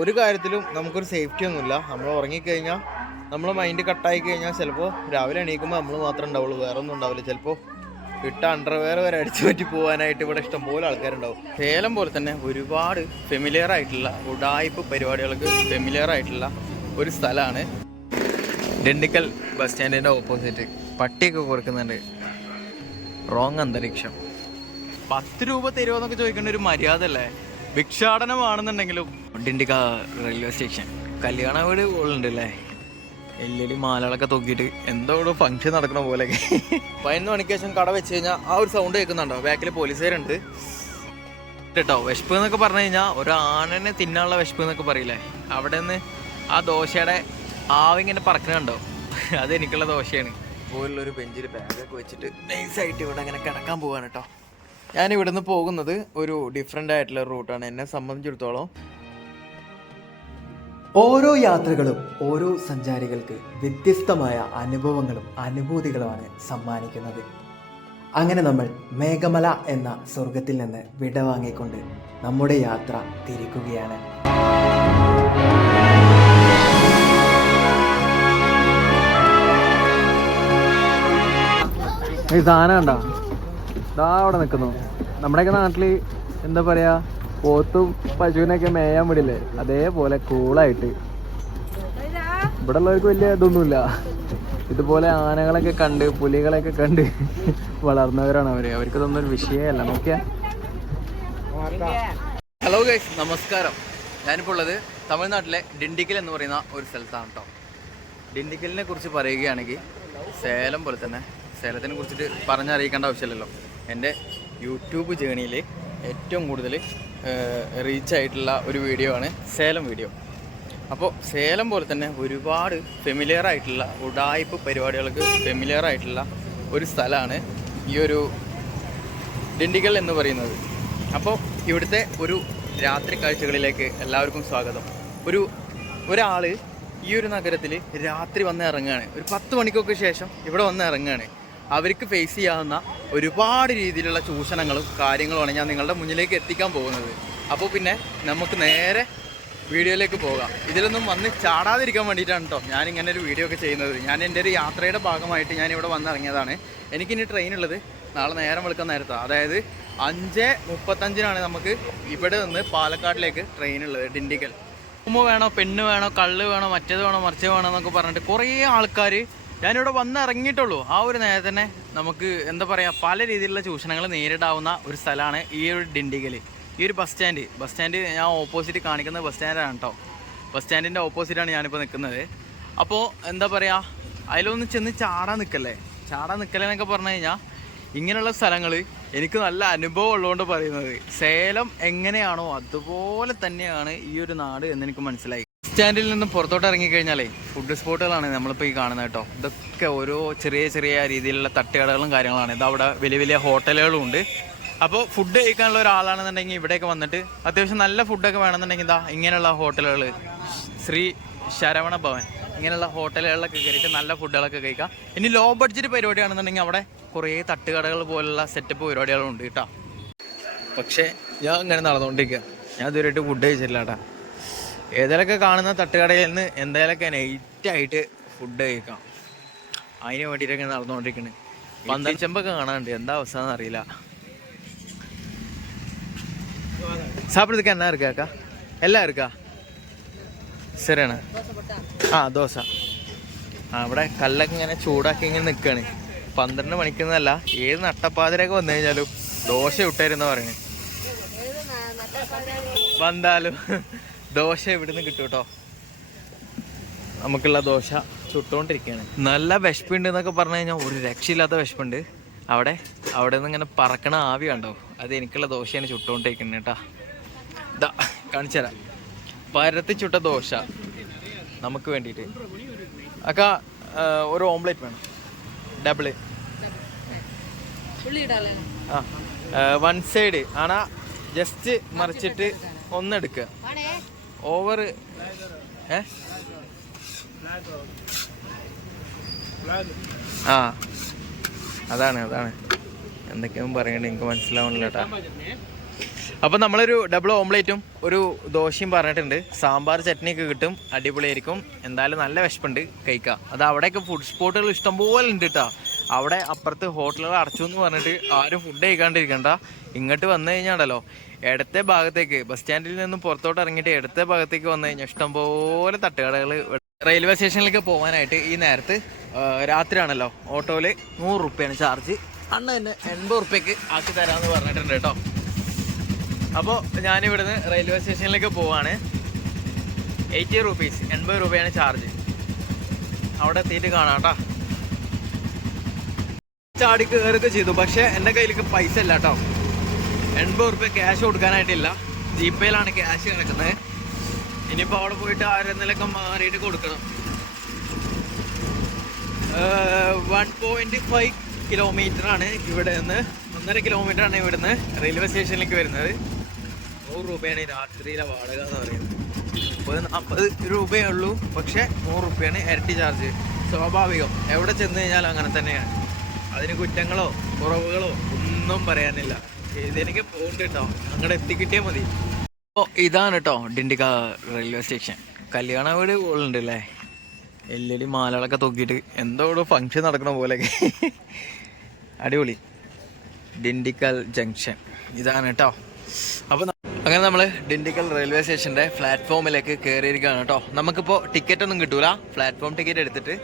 ഒരു കാര്യത്തിലും നമുക്കൊരു സേഫ്റ്റി ഒന്നുമില്ല. നമ്മൾ ഉറങ്ങിക്കഴിഞ്ഞാൽ നമ്മളെ മൈൻഡ് കട്ടായി കഴിഞ്ഞാൽ ചിലപ്പോൾ രാവിലെ എണീക്കുമ്പോൾ നമ്മൾ മാത്രമേ ഉണ്ടാവുള്ളൂ, വേറെ ഒന്നും ഉണ്ടാവില്ല. ചിലപ്പോൾ ഇട്ട അണ്ടർവെയർ വരെ അടിച്ചു പറ്റി പോകാനായിട്ട് ഇവിടെ ഇഷ്ടംപോലെ ആൾക്കാരുണ്ടാവും. സേലം പോലെ തന്നെ ഒരുപാട് ഫെമിലിയർ ആയിട്ടുള്ള ഉഡായിപ്പ് പരിപാടികൾക്ക് ഫെമിലിയർ ആയിട്ടുള്ള ഒരു സ്ഥലമാണ് ദിണ്ടിക്കൽ ബസ് സ്റ്റാൻഡിൻ്റെ ഓപ്പോസിറ്റ്. പട്ടിയൊക്കെ കൊടുക്കുന്നുണ്ട്. റോങ് അന്തരീക്ഷം. 10 രൂപ തരുമോ എന്നൊക്കെ ചോദിക്കേണ്ട ഒരു മര്യാദ അല്ലേ? ഭിക്ഷാടനമാണെന്നുണ്ടെങ്കിലും. ദിണ്ടിക്ക റെയിൽവേ സ്റ്റേഷൻ കല്യാണ വീട് ഉള്ളുണ്ടല്ലേ, വലിയൊരു മാലകളൊക്കെ തൂക്കിയിട്ട് എന്തോ ഒരു ഫംഗ്ഷൻ നടക്കണ പോലെയൊക്കെ. 11 മണിക്ക് ശേഷം കട വെച്ച് കഴിഞ്ഞാൽ ആ ഒരു സൗണ്ട് കേൾക്കുന്നുണ്ടോ? ബാക്കിൽ പോലീസുകാരുണ്ട് കേട്ടോ. വിശപ്പ് എന്നൊക്കെ പറഞ്ഞു കഴിഞ്ഞാൽ ഒരു ആനനെ തിന്നാനുള്ള വിശപ്പ് എന്നൊക്കെ പറയില്ലേ, അവിടെ നിന്ന് ആ ദോശയുടെ ആവിങ്ങനെ പറക്കണുണ്ടോ, അതെനിക്കുള്ള ദോശയാണ്. പോലുള്ളൊരു ബെഞ്ചിൽ ബാഗൊക്കെ വെച്ചിട്ട് നൈസായിട്ട് ഇവിടെ അങ്ങനെ കിടക്കാൻ പോവാണ് കേട്ടോ. ഞാൻ ഇവിടുന്ന് പോകുന്നത് ഒരു ഡിഫറെൻ്റ് ആയിട്ടുള്ള റൂട്ടാണ് എന്നെ സംബന്ധിച്ചിടത്തോളം. ഓരോ യാത്രകളും ഓരോ സഞ്ചാരികൾക്ക് വ്യത്യസ്തമായ അനുഭവങ്ങളും അനുഭൂതികളുമാണ് സമ്മാനിക്കുന്നത്. അങ്ങനെ നമ്മൾ മേഘമല എന്ന സ്വർഗത്തിൽ നിന്ന് വിടവാങ്ങിക്കൊണ്ട് നമ്മുടെ യാത്ര തിരിക്കുകയാണ്. ഈ സാധനം കണ്ടോ, ഇതാ അവിടെ നിൽക്കുന്നു. നമ്മുടെയൊക്കെ നാട്ടിൽ എന്താ പറയാ, പോത്തും പശുവിനൊക്കെ മേയാൻ വിടില്ലേ, അതേപോലെ കൂളായിട്ട് ഇവിടെ ഉള്ളവർക്ക് വലിയ ഇതൊന്നുമില്ല. ഇതുപോലെ ആനകളൊക്കെ കണ്ട് പുലികളെയൊക്കെ കണ്ട് വളർന്നവരാണ് അവർക്ക് ഇതൊന്നും ഒരു വിഷയമല്ല. നോക്കിയാ. ഹലോ ഗൈസ്, നമസ്കാരം. ഞാനിപ്പോൾ ഉള്ളത് തമിഴ്നാട്ടിലെ ദിണ്ടിക്കൽ എന്ന് പറയുന്ന ഒരു സ്ഥലത്താണ് കേട്ടോ. ദിണ്ടിക്കലിനെ കുറിച്ച് പറയുകയാണെങ്കിൽ സേലം പോലെ തന്നെ, സേലത്തിനെ കുറിച്ചിട്ട് പറഞ്ഞറിയിക്കേണ്ട ആവശ്യമില്ലല്ലോ. എൻ്റെ യൂട്യൂബ് ജേണിയിൽ ഏറ്റവും കൂടുതൽ റീച്ചായിട്ടുള്ള ഒരു വീഡിയോ ആണ് സേലം വീഡിയോ. അപ്പോൾ സേലം പോലെ തന്നെ ഒരുപാട് ഫെമിലിയർ ആയിട്ടുള്ള ഉഡായിപ്പ് പരിപാടികൾക്ക് ഫെമിലിയർ ആയിട്ടുള്ള ഒരു സ്ഥലമാണ് ഈ ഒരു ദിണ്ടിക്കൽ എന്ന് പറയുന്നത്. അപ്പോൾ ഇവിടുത്തെ ഒരു രാത്രി കാഴ്ചകളിലേക്ക് എല്ലാവർക്കും സ്വാഗതം. ഒരാൾ ഈ ഒരു നഗരത്തിൽ രാത്രി വന്ന് ഇറങ്ങുകയാണ്. ഒരു 10 മണിക്കൊക്കെ ശേഷം ഇവിടെ വന്ന് ഇറങ്ങുകയാണ്. അവർക്ക് ഫേസ് ചെയ്യാവുന്ന ഒരുപാട് രീതിയിലുള്ള ചൂഷണങ്ങളും കാര്യങ്ങളുമാണ് ഞാൻ നിങ്ങളുടെ മുന്നിലേക്ക് എത്തിക്കാൻ പോകുന്നത്. അപ്പോൾ പിന്നെ നമുക്ക് നേരെ വീഡിയോയിലേക്ക് പോകാം. ഇതിലൊന്നും വന്ന് ചാടാതിരിക്കാൻ വേണ്ടിയിട്ടാണ് കേട്ടോ ഞാനിങ്ങനെ ഒരു വീഡിയോ ഒക്കെ ചെയ്യുന്നത്. ഞാൻ എൻ്റെ ഒരു യാത്രയുടെ ഭാഗമായിട്ട് ഞാനിവിടെ വന്നിറങ്ങിയതാണ്. എനിക്കിനി ട്രെയിൻ ഉള്ളത് നാളെ നേരം വെളുക്കാൻ നേരത്താണ്. അതായത് 5:35 നമുക്ക് ഇവിടെ നിന്ന് പാലക്കാടിലേക്ക് ട്രെയിൻ ഉള്ളത്. ദിണ്ടിക്കൽ ഉമ്മ വേണോ, പെണ്ണ് വേണോ, കള്ള് വേണോ, മറ്റേത് വേണോ, മറിച്ചത് വേണോ എന്നൊക്കെ പറഞ്ഞിട്ട് കുറേ ആൾക്കാർ ഞാനിവിടെ വന്ന് ഇറങ്ങിയിട്ടുള്ളൂ. ആ ഒരു നേരത്തെ തന്നെ നമുക്ക് എന്താ പറയുക, പല രീതിയിലുള്ള ചൂഷണങ്ങൾ നേരിടാവുന്ന ഒരു സ്ഥലമാണ് ഈ ഒരു ദിണ്ടിക്കൽ. ഈ ഒരു ബസ് സ്റ്റാൻഡ് ഞാൻ ഓപ്പോസിറ്റ് കാണിക്കുന്ന ബസ് സ്റ്റാൻഡാണ് കേട്ടോ. ബസ് സ്റ്റാൻഡിൻ്റെ ഓപ്പോസിറ്റാണ് ഞാനിപ്പോൾ നിൽക്കുന്നത്. അപ്പോൾ എന്താ പറയുക, അതിലൊന്ന് ചെന്ന് ചാടാൻ നിൽക്കലെന്നൊക്കെ പറഞ്ഞു കഴിഞ്ഞാൽ ഇങ്ങനെയുള്ള സ്ഥലങ്ങൾ എനിക്ക് നല്ല അനുഭവം ഉള്ളതുകൊണ്ട് പറയുന്നത്. സേലം എങ്ങനെയാണോ അതുപോലെ തന്നെയാണ് ഈ ഒരു നാട് എന്നെനിക്ക് മനസ്സിലായി. സ്റ്റാൻഡിൽ നിന്നും പുറത്തോട്ട് ഇറങ്ങിക്കഴിഞ്ഞാലേ ഫുഡ് സ്പോട്ടുകളാണ് നമ്മളിപ്പോൾ ഈ കാണുന്നത് കേട്ടോ. ഇതൊക്കെ ഓരോ ചെറിയ രീതിയിലുള്ള തട്ടുകടകളും കാര്യങ്ങളാണ്. ഇതവിടെ വലിയ വലിയ ഹോട്ടലുകളും ഉണ്ട്. അപ്പോൾ ഫുഡ് കഴിക്കാനുള്ള ഒരാളാണെന്നുണ്ടെങ്കിൽ ഇവിടെയൊക്കെ വന്നിട്ട് അത്യാവശ്യം നല്ല ഫുഡൊക്കെ വേണമെന്നുണ്ടെങ്കിൽ ഇതാ ഇങ്ങനെയുള്ള ഹോട്ടലുകൾ, ശ്രീ ശരവണ ഭവൻ, ഇങ്ങനെയുള്ള ഹോട്ടലുകളിലൊക്കെ കയറിയിട്ട് നല്ല ഫുഡുകളൊക്കെ കഴിക്കാം. ഇനി ലോ ബഡ്ജറ്റ് പരിപാടിയാണെന്നുണ്ടെങ്കിൽ അവിടെ കുറേ തട്ടുകടകൾ പോലുള്ള സെറ്റപ്പ് പരിപാടികളുണ്ട് കേട്ടോ. പക്ഷേ ഞാൻ ഇങ്ങനെ നടന്നുകൊണ്ടിരിക്കുക, ഞാൻ ഇതുവരെയായിട്ട് ഫുഡ് കഴിച്ചിട്ടില്ല കേട്ടോ. ഏതെങ്കിലുമൊക്കെ കാണുന്ന തട്ടുകടയിൽ നിന്ന് എന്തായാലൊക്കെ നൈറ്റായിട്ട് ഫുഡ് കഴിക്കാം, അതിന് വേണ്ടിയിട്ടൊക്കെ നടന്നുകൊണ്ടിരിക്കുന്നത്. 12 ചെമ്പൊക്കെ കാണാനുണ്ട്, എന്താ അവസ്ഥ എന്നറിയില്ല. சாப்பிட்றதுக்கு என்ன இருக்கா அக்கா? எல்லாம் இருக்கா? ശരിയാണ്. ദോശ. അവിടെ കല്ലൊക്കെ ഇങ്ങനെ ചൂടാക്കി ഇങ്ങനെ നിൽക്കുകയാണ്. 12 മണിക്കുന്നല്ല, ഏത് നട്ടപ്പാതിരൊക്കെ വന്നു കഴിഞ്ഞാലും ദോശ ഇട്ടായിരുന്ന പറയണേ. വന്നാലും ദോശ ഇവിടുന്ന് കിട്ടും കേട്ടോ. നമുക്കുള്ള ദോശ ചുട്ടുകൊണ്ടിരിക്കുകയാണ്. നല്ല വിശപ്പുണ്ട് എന്നൊക്കെ പറഞ്ഞു കഴിഞ്ഞാൽ ഒരു രക്ഷയില്ലാത്ത വിശപ്പുണ്ട്. അവിടെ നിന്ന് ഇങ്ങനെ പറക്കണ ആവി കണ്ടോ, അത് എനിക്കുള്ള ദോശയാണ് ചുട്ടുകൊണ്ടിരിക്കുന്നത് കേട്ടോ. ഇതാ കാണിച്ചു തരാം. പരത്തി ചുട്ട ദോശ നമുക്ക് വേണ്ടിയിട്ട്. അക്ക ഒരു ഓംലെറ്റ് വേണം, ഡബിള്. 1 സൈഡ് ആണാ, ജസ്റ്റ് മറിച്ചിട്ട് ഒന്നെടുക്കുക. ഓവർ അതാണ് എന്തൊക്കെയാണ് പറയണ്ടേ, എനിക്ക് മനസ്സിലാവണില്ല കേട്ടാ. അപ്പോൾ നമ്മളൊരു ഡബിൾ ഓംലേറ്റും ഒരു ദോശയും പറഞ്ഞിട്ടുണ്ട്. സാമ്പാർ ചട്നിയൊക്കെ കിട്ടും, അടിപൊളിയായിരിക്കും. എന്തായാലും നല്ല വിശപ്പുണ്ട്, കഴിക്കാം. അത് അവിടെയൊക്കെ ഫുഡ് സ്പോട്ടുകൾ ഇഷ്ടംപോലെ ഉണ്ട് കേട്ടോ. അവിടെ അപ്പുറത്ത് ഹോട്ടലുകൾ അടച്ചു എന്ന് പറഞ്ഞിട്ട് ആരും ഫുഡ് കഴിക്കാണ്ടിരിക്കണ്ട. ഇങ്ങോട്ട് വന്നു കഴിഞ്ഞാണ്ടല്ലോ ഇടത്തെ ഭാഗത്തേക്ക് ബസ് സ്റ്റാൻഡിൽ നിന്നും പുറത്തോട്ട് ഇറങ്ങിയിട്ട് ഇടത്തെ ഭാഗത്തേക്ക് വന്നു കഴിഞ്ഞാൽ ഇഷ്ടംപോലെ തട്ടുകടകൾ. റെയിൽവേ സ്റ്റേഷനിലേക്ക് പോകാനായിട്ട് ഈ നേരത്ത് രാത്രിയാണല്ലോ ഓട്ടോയിൽ 100 റുപ്യാണ് ചാർജ്. അന്ന് തന്നെ 80 റുപ്യക്ക് ആക്കി തരാമെന്ന് പറഞ്ഞിട്ടുണ്ട് കേട്ടോ. അപ്പോൾ ഞാനിവിടുന്ന് റെയിൽവേ സ്റ്റേഷനിലേക്ക് പോവാണ്. 80 റുപ്പീസ്, 80 രൂപയാണ് ചാർജ്. അവിടെ എത്തിയിട്ട് കാണാം കേട്ടോ. ചാടി കയറുകയൊക്കെ ചെയ്തു, പക്ഷേ എൻ്റെ കയ്യിലേക്ക് പൈസ ഇല്ല കേട്ടോ. 80 റുപ്യ ക്യാഷ് കൊടുക്കാനായിട്ടില്ല. ജിപേയിലാണ് ക്യാഷ് കിടക്കുന്നത്. ഇനിയിപ്പോൾ അവിടെ പോയിട്ട് ആരെന്നിലൊക്കെ മാറിയിട്ട് കൊടുക്കണം. 1.5 കിലോമീറ്ററാണ് ഇവിടെ നിന്ന്, 1.5 കിലോമീറ്ററാണ് ഇവിടുന്ന് റെയിൽവേ സ്റ്റേഷനിലേക്ക് വരുന്നത്. 100 രൂപയാണ് രാത്രിയിലെ വാടക എന്ന് പറയുന്നത്. 40 രൂപയേ ഉള്ളൂ, പക്ഷേ 100 റുപ്യാണ് ഇരട്ടി ചാർജ്. സ്വാഭാവികം, എവിടെ ചെന്ന് കഴിഞ്ഞാൽ അങ്ങനെ തന്നെയാണ്. അതിന് കുറ്റങ്ങളോ കുറവുകളോ ഒന്നും പറയാനില്ല. ഇതെനിക്ക് പോകുന്നുണ്ട് കേട്ടോ, അങ്ങോട്ട് എത്തിക്കിട്ടിയാൽ മതി. അപ്പോൾ ഇതാണ് കേട്ടോ ഡിണ്ടിഗൽ റെയിൽവേ സ്റ്റേഷൻ. കല്യാണ വീട് ഉള്ളുണ്ട് അല്ലേ, LED മാലകളൊക്കെ തൂക്കിയിട്ട് എന്തോ ഒരു ഫങ്ഷൻ നടക്കണ പോലെയൊക്കെ. അടിപൊളി. ഡിണ്ടിഗൽ ജംഗ്ഷൻ ഇതാണ് കേട്ടോ. അപ്പോൾ അങ്ങനെ നമ്മൾ ഡിണ്ടിഗൽ റെയിൽവേ സ്റ്റേഷൻ്റെ പ്ലാറ്റ്ഫോമിലേക്ക് കയറിയിരിക്കുകയാണ് കേട്ടോ. നമുക്കിപ്പോൾ ടിക്കറ്റ് ഒന്നും കിട്ടൂല. പ്ലാറ്റ്ഫോം ടിക്കറ്റ് എടുത്തിട്ട്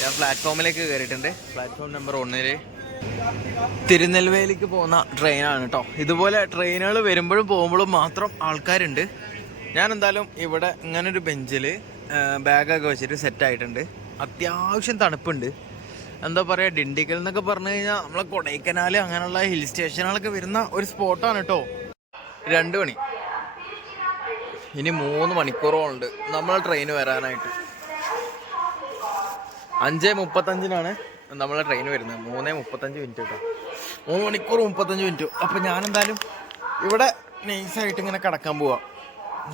ഞാൻ പ്ലാറ്റ്ഫോമിലേക്ക് കയറിയിട്ടുണ്ട്. പ്ലാറ്റ്ഫോം നമ്പർ 1 തിരുനെൽവേലിക്ക് പോകുന്ന ട്രെയിനാണ് കേട്ടോ. ഇതുപോലെ ട്രെയിനുകൾ വരുമ്പോഴും പോകുമ്പോഴും മാത്രം ആൾക്കാരുണ്ട്. ഞാൻ എന്തായാലും ഇവിടെ ഇങ്ങനൊരു ബെഞ്ചിൽ ബാഗൊക്കെ വെച്ചിട്ട് സെറ്റായിട്ടുണ്ട്. അത്യാവശ്യം തണുപ്പുണ്ട്. എന്താ പറയുക, ഡിണ്ടിഗൽ എന്നൊക്കെ പറഞ്ഞു കഴിഞ്ഞാൽ നമ്മളെ കൊടൈക്കനാൽ അങ്ങനെയുള്ള ഹിൽ സ്റ്റേഷനുകളൊക്കെ വരുന്ന ഒരു സ്പോട്ടാണ് കേട്ടോ. 2 മണി, ഇനി 3 മണിക്കൂറോളം ഉണ്ട് നമ്മളെ ട്രെയിൻ വരാനായിട്ട്. 5:35 നമ്മളെ ട്രെയിൻ വരുന്നത്. 3:35 കേട്ടോ. 3 മണിക്കൂർ 35 മിനിറ്റ്. അപ്പം ഞാനെന്തായാലും ഇവിടെ നൈസായിട്ട് ഇങ്ങനെ കിടക്കാൻ പോവാം.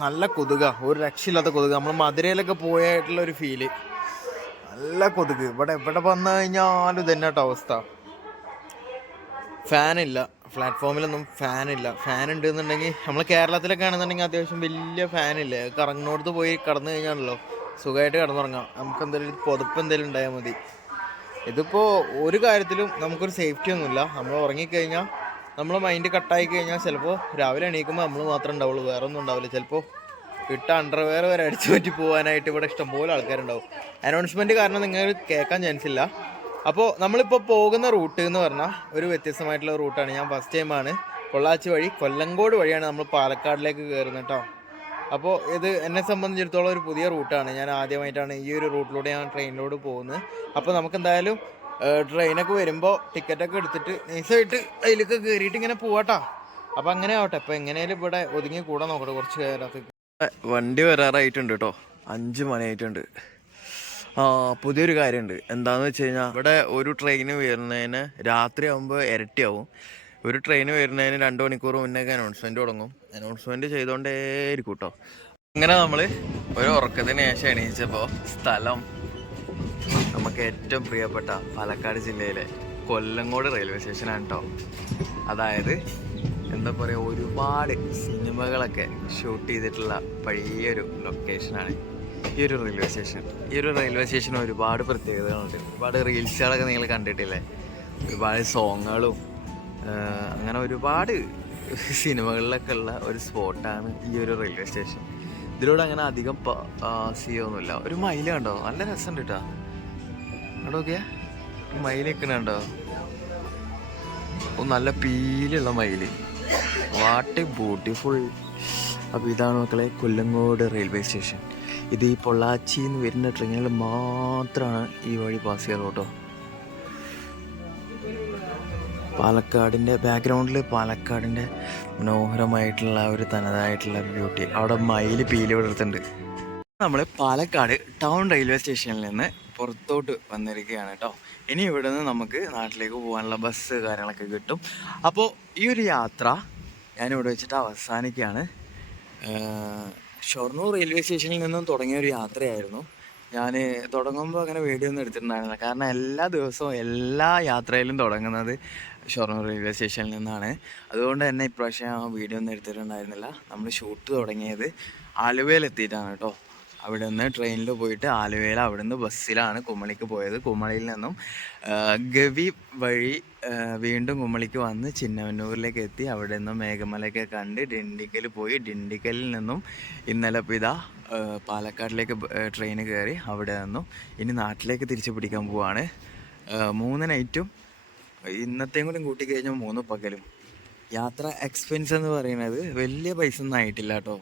നല്ല കൊതുക, ഒരു രക്ഷയില്ലാത്ത കൊതുക്. നമ്മൾ മധുരയിലൊക്കെ പോയിട്ടുള്ള ഒരു ഫീല്. നല്ല കൊതുക്. ഇവിടെ വന്നു കഴിഞ്ഞാലും ഇതന്നെ കേട്ടോ അവസ്ഥ. ഫാനില്ല, പ്ലാറ്റ്ഫോമിലൊന്നും ഫാനില്ല. ഫാൻ ഉണ്ട് എന്നുണ്ടെങ്കിൽ നമ്മൾ കേരളത്തിലൊക്കെ ആണെന്നുണ്ടെങ്കിൽ അത്യാവശ്യം വലിയ ഫാനില്ലേ, കറങ്ങിനോടത്ത് പോയി കിടന്നു കഴിഞ്ഞാണല്ലോ സുഖമായിട്ട് കിടന്നുറങ്ങാം. നമുക്ക് എന്തെങ്കിലും പുതപ്പ് എന്തെങ്കിലും ഉണ്ടായാൽ മതി. ഇതിപ്പോൾ ഒരു കാര്യത്തിലും നമുക്കൊരു സേഫ്റ്റി ഒന്നുമില്ല. നമ്മൾ ഉറങ്ങിക്കഴിഞ്ഞാൽ നമ്മൾ മൈൻഡ് കട്ടായി കഴിഞ്ഞാൽ ചിലപ്പോൾ രാവിലെ എണീക്കുമ്പോൾ നമ്മൾ മാത്രമേ ഉണ്ടാവുള്ളൂ, വേറെ ഒന്നും ഉണ്ടാവില്ല. ചിലപ്പോൾ ഇട്ട അണ്ടർവെയർ വരെ അടിച്ചു പറ്റി പോകാനായിട്ട് ഇവിടെ ഇഷ്ടംപോലെ ആൾക്കാരുണ്ടാവും. അനൗൺസ്മെൻറ്റ് കാരണം നിങ്ങൾ കേൾക്കാൻ ചാൻസ് ഇല്ല. അപ്പോൾ നമ്മളിപ്പോൾ പോകുന്ന റൂട്ട് എന്ന് പറഞ്ഞാൽ ഒരു വ്യത്യസ്തമായിട്ടുള്ള റൂട്ടാണ്. ഞാൻ ഫസ്റ്റ് ടൈമാണ് പൊള്ളാച്ചി വഴി കൊല്ലങ്കോട് വഴിയാണ് നമ്മൾ പാലക്കാടിലേക്ക് കയറുന്നത് കേട്ടോ. അപ്പോൾ ഇത് എന്നെ സംബന്ധിച്ചിടത്തോളം ഒരു പുതിയ റൂട്ടാണ്. ഞാൻ ആദ്യമായിട്ടാണ് ഈ ഒരു റൂട്ടിലൂടെ ഞാൻ ട്രെയിനിലോട് പോകുന്നത്. അപ്പോൾ നമുക്കെന്തായാലും ട്രെയിനൊക്കെ വരുമ്പോൾ ടിക്കറ്റൊക്കെ എടുത്തിട്ട് നൈസായിട്ട് അതിലൊക്കെ കയറിയിട്ട് ഇങ്ങനെ പോവാട്ടോ. അപ്പോൾ അങ്ങനെ ആവട്ടെ. അപ്പോൾ എങ്ങനെയാലും ഇവിടെ ഒതുങ്ങി കൂടാൻ നോക്കട്ടെ കുറച്ച് നേരത്തേക്ക്. വണ്ടി വരാറായിട്ടുണ്ട് കേട്ടോ. 5 മണിയായിട്ടുണ്ട്. പുതിയൊരു കാര്യമുണ്ട്. എന്താണെന്ന് വെച്ച് കഴിഞ്ഞാൽ ഇവിടെ ഒരു ട്രെയിന് വരുന്നതിന് രാത്രി ആകുമ്പോൾ ഇരട്ടിയാവും. ഒരു ട്രെയിന് വരുന്നതിന് 2 മണിക്കൂർ മുന്നേക്ക് അനൗൺസ്മെൻറ്റ് തുടങ്ങും. അനൗൺസ്മെൻറ്റ് ചെയ്തുകൊണ്ടേയിരിക്കും കേട്ടോ. അങ്ങനെ നമ്മൾ ഒരു ഉറക്കത്തിന് ശേഷം എണീച്ചപ്പോൾ സ്ഥലം നമുക്ക് ഏറ്റവും പ്രിയപ്പെട്ട പാലക്കാട് ജില്ലയിലെ കൊല്ലങ്കോട് റെയിൽവേ സ്റ്റേഷനാണ് കേട്ടോ. അതായത് എന്താ പറയുക, ഒരുപാട് സിനിമകളൊക്കെ ഷൂട്ട് ചെയ്തിട്ടുള്ള പഴയൊരു ലൊക്കേഷനാണ് ഈ ഒരു റെയിൽവേ സ്റ്റേഷൻ. ഈ ഒരു റെയിൽവേ സ്റ്റേഷന് ഒരുപാട് പ്രത്യേകതകളുണ്ട്. ഒരുപാട് റീൽസുകളൊക്കെ നിങ്ങൾ കണ്ടിട്ടില്ലേ, ഒരുപാട് സോങ്ങുകളും അങ്ങനെ ഒരുപാട് സിനിമകളിലൊക്കെ ഉള്ള ഒരു സ്പോട്ടാണ് ഈ ഒരു റെയിൽവേ സ്റ്റേഷൻ. ഇതിലൂടെ അങ്ങനെ അധികം പാസ് ചെയ്യൊന്നുമില്ല. ഒരു മയിൽ കണ്ടോ, നല്ല രസമുണ്ട് കേട്ടോ. അവിടെ നോക്കിയാ മയിൽ നിൽക്കണുണ്ടോ, നല്ല പീലുള്ള മയിൽ. What A beautiful. അപ്പോൾ ഇതാണ് മക്കളെ കൊല്ലങ്കോട് റെയിൽവേ സ്റ്റേഷൻ. ഇത് ഈ പൊള്ളാച്ചിയിൽ നിന്ന് വരുന്ന ട്രെയിനുകൾ മാത്രമാണ് ഈ വഴി പാസ് ചെയ്യാറ് കേട്ടോ. പാലക്കാടിൻ്റെ ബാക്ക്ഗ്രൗണ്ടിൽ പാലക്കാടിൻ്റെ മനോഹരമായിട്ടുള്ള ഒരു തനതായിട്ടുള്ള ബ്യൂട്ടി. അവിടെ മയിൽ പീലി വിടർത്തുന്നുണ്ട്. നമ്മൾ പാലക്കാട് ടൗൺ റെയിൽവേ സ്റ്റേഷനിൽ നിന്ന് പുറത്തോട്ട് വന്നിരിക്കുകയാണ് കേട്ടോ. ഇനി ഇവിടെ നിന്ന് നമുക്ക് നാട്ടിലേക്ക് പോകാനുള്ള ബസ് കാര്യങ്ങളൊക്കെ കിട്ടും. അപ്പോൾ ഈ ഒരു യാത്ര ഞാനിവിടെ വെച്ചിട്ട് അവസാനിക്കുകയാണ്. ഷൊർണൂർ റെയിൽവേ സ്റ്റേഷനിൽ നിന്നും തുടങ്ങിയ ഒരു യാത്രയായിരുന്നു. ഞാൻ തുടങ്ങുമ്പോൾ അങ്ങനെ വീഡിയോ ഒന്നും എടുത്തിട്ടുണ്ടായിരുന്നില്ല. കാരണം എല്ലാ ദിവസവും എല്ലാ യാത്രയിലും തുടങ്ങുന്നത് ഷൊർണൂർ റെയിൽവേ സ്റ്റേഷനിൽ നിന്നാണ്. അതുകൊണ്ട് തന്നെ ഇപ്രാവശ്യം വീഡിയോ ഒന്നും എടുത്തിട്ടുണ്ടായിരുന്നില്ല. നമ്മൾ ഷൂട്ട് തുടങ്ങിയത് ആലുവയിലെത്തിയിട്ടാണ് കേട്ടോ. അവിടെ നിന്ന് ട്രെയിനിൽ പോയിട്ട് ആലുവയിൽ അവിടെ നിന്ന് ബസ്സിലാണ് കുമളിക്ക് പോയത്. കുമളിയിൽ നിന്നും ഗവി വഴി വീണ്ടും കുമളിക്ക് വന്ന് ചിന്നമന്നൂരിലേക്ക് എത്തി. അവിടെ നിന്നും മേഘമലയൊക്കെ കണ്ട് ഡിണ്ടിക്കൽ പോയി. ഡിണ്ടിക്കലിൽ നിന്നും ഇന്നലെ ഇതാ പാലക്കാടിലേക്ക് ട്രെയിൻ കയറി. അവിടെ നിന്നും ഇനി നാട്ടിലേക്ക് തിരിച്ചു പിടിക്കാൻ പോവാണ്. 3 നൈറ്റും ഇന്നത്തെയും കൂടി കൂട്ടിക്കഴിഞ്ഞാൽ 3 പകലും. യാത്ര എക്സ്പെൻസ് എന്ന് പറയുന്നത് വലിയ പൈസ ഒന്നും ആയിട്ടില്ല കേട്ടോ.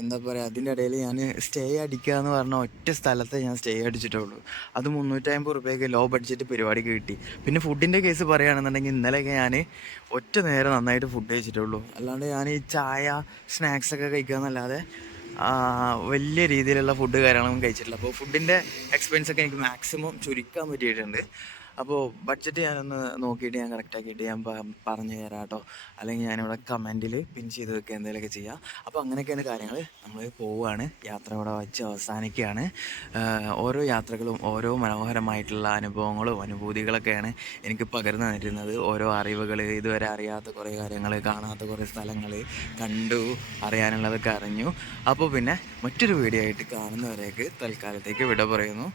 എന്താ പറയുക, അതിൻ്റെ ഇടയിൽ ഞാൻ സ്റ്റേ അടിക്കുക എന്ന് പറഞ്ഞ ഒറ്റ സ്ഥലത്തെ ഞാൻ സ്റ്റേ അടിച്ചിട്ടുള്ളൂ. അത് 350 റുപ്യക്ക് ലോ ബഡ്ജറ്റ് പരിപാടിക്ക് കിട്ടി. പിന്നെ ഫുഡിൻ്റെ കേസ് പറയുകയാണെന്നുണ്ടെങ്കിൽ ഇന്നലെയൊക്കെ ഞാൻ ഒറ്റ നേരം നന്നായിട്ട് ഫുഡ് കഴിച്ചിട്ടുള്ളൂ. അല്ലാണ്ട് ഞാൻ ഈ ചായ സ്നാക്സൊക്കെ കഴിക്കുക എന്നല്ലാതെ വലിയ രീതിയിലുള്ള ഫുഡ് കാര്യങ്ങളൊന്നും കഴിച്ചിട്ടില്ല. അപ്പോൾ ഫുഡിൻ്റെ എക്സ്പെൻസൊക്കെ എനിക്ക് മാക്സിമം ചുരുക്കാൻ പറ്റിയിട്ടുണ്ട്. അപ്പോൾ ബഡ്ജറ്റ് ഞാനൊന്ന് നോക്കിയിട്ട് ഞാൻ കറക്റ്റാക്കിയിട്ട് ഞാൻ പറഞ്ഞു തരാം കേട്ടോ. അല്ലെങ്കിൽ ഞാനിവിടെ കമൻറ്റിൽ പിൻ ചെയ്ത് വെക്കുക, എന്തെങ്കിലുമൊക്കെ ചെയ്യാം. അപ്പോൾ അങ്ങനെയൊക്കെയാണ് കാര്യങ്ങൾ. നമ്മൾ പോവുകയാണ്, യാത്ര ഇവിടെ വച്ച് അവസാനിക്കുകയാണ്. ഓരോ യാത്രകളും ഓരോ മനോഹരമായിട്ടുള്ള അനുഭവങ്ങളും അനുഭൂതികളൊക്കെയാണ് എനിക്ക് പകർന്നു തരുന്നത്. ഓരോ അറിവുകൾ, ഇതുവരെ അറിയാത്ത കുറേ കാര്യങ്ങൾ, കാണാത്ത കുറേ സ്ഥലങ്ങൾ കണ്ടു, അറിയാനുള്ളതൊക്കെ അറിഞ്ഞു. അപ്പോൾ പിന്നെ മറ്റൊരു വീഡിയോ ആയിട്ട് കാണുന്നവരേക്ക് തൽക്കാലത്തേക്ക് വിട പറയുന്നു.